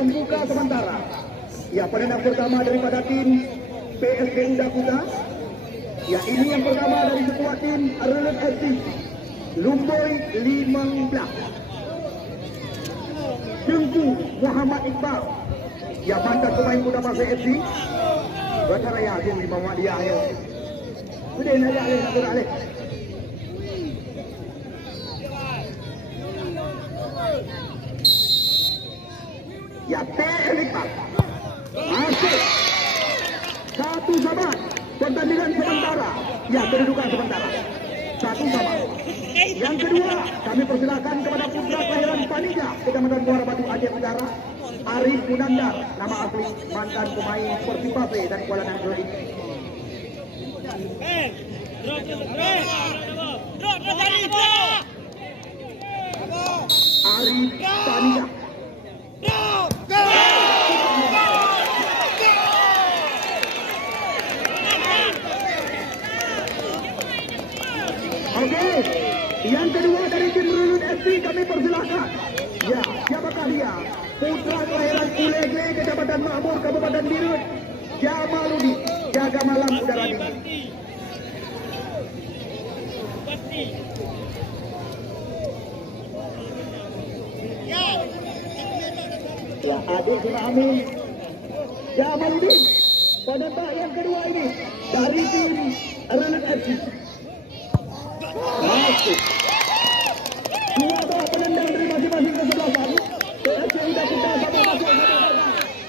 membuka sementara. Ya, penendang pertama daripada tim PSG Udakuta. Ya, ini yang pertama dari ketua tim Arlen FC Lumboy 15. Tengku Muhammad Iqbal. Ya, mantan pemain Kuda Pasir FC. Baca raya tim di bawah dia ayo. Sudah nak alih, nak alih. Ya, Iqbal. Masuk. Satu sama. Pertandingan sementara. Ya, kedudukan sementara. Satu sama. Yang kedua, kami persilakan kepada putra kelahiran Panija, Kecamatan Muara Batu Aceh Utara, Arif Munandar, nama asli mantan pemain Persipase dan Kuala Nakhla ini. Arif Panija. Oke, yang kedua dari tim Rulun FC kami persilakan. Ya, siapakah dia? Putra kelahiran Kulege, Kecamatan Makmur, Kabupaten Dirut, Jamaludin, jaga malam udara dingin. Ya, adik Sina Amin, Jamaludin, penembak yang kedua ini dari tim Rulun FC. Masuk. Dua bola penendang dari masing-masing kesebelasan. PSG Udakuta sama masuk.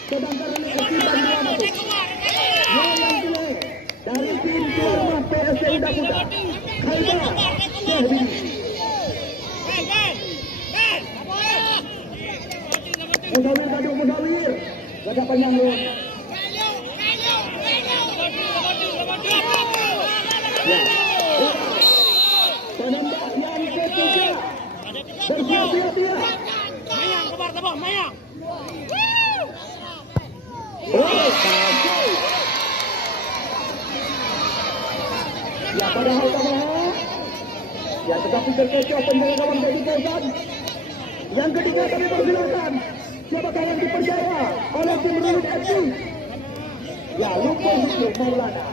Sedangkan FC Bandung masuk. Yang jelek dari tim tuan rumah PSG Udakuta. Khairul Syahbini. Musawir Kaduk Musawir. Gada panjang lu. Ya. Penembak yang ketiga. Bersiap-siap. Mayang, kebar tabah, mayang. Ya, padahal tabah. Ya, tetapi terkecoh penjaga gawang dari Kozan. Yang ketiga kami persilakan. Siapakah yang dipercaya oleh tim Rulun FC? Ya, Lupa Hidup Maulana.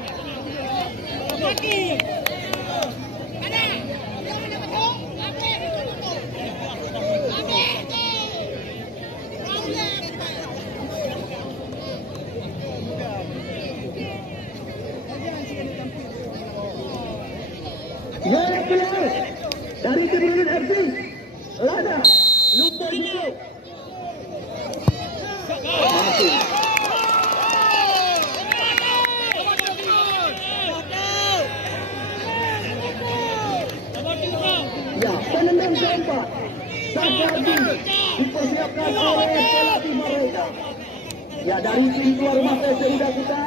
Yang kedua dari tim Rulun FC, Lada Lupa Hidup. Masuk. Ya, penendang keempat Safardi dipersiapkan oleh pelatih mereka. Ya, dari tim tuan rumah PSG Udakuta.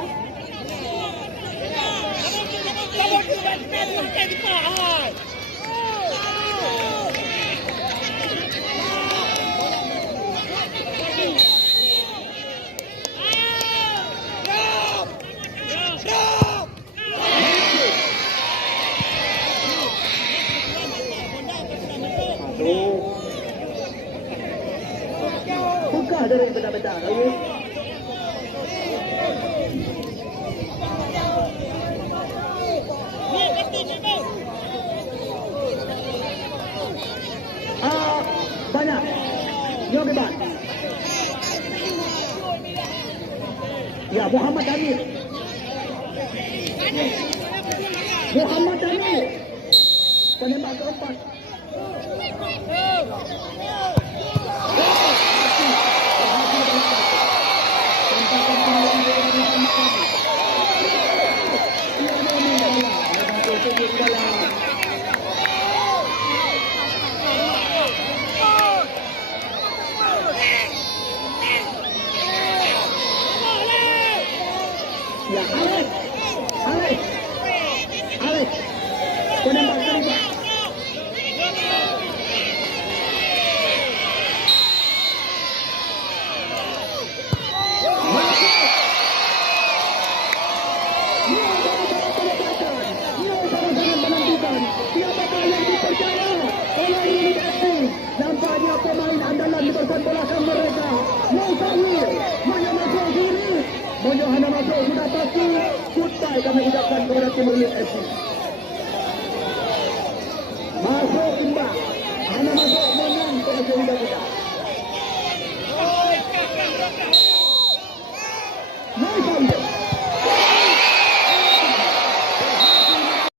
Buka dari benda-benda. Banyak. Yogeban. Ya, Muhammad Danir. Muhammad Danir. Penembak keempat. Ya, Alex. Penembak kedua. masuk sudah pasti goodbye kami ucapkan kepada tim Berlin FC. Masuk imbang, hanya masuk menang ke hasil kita.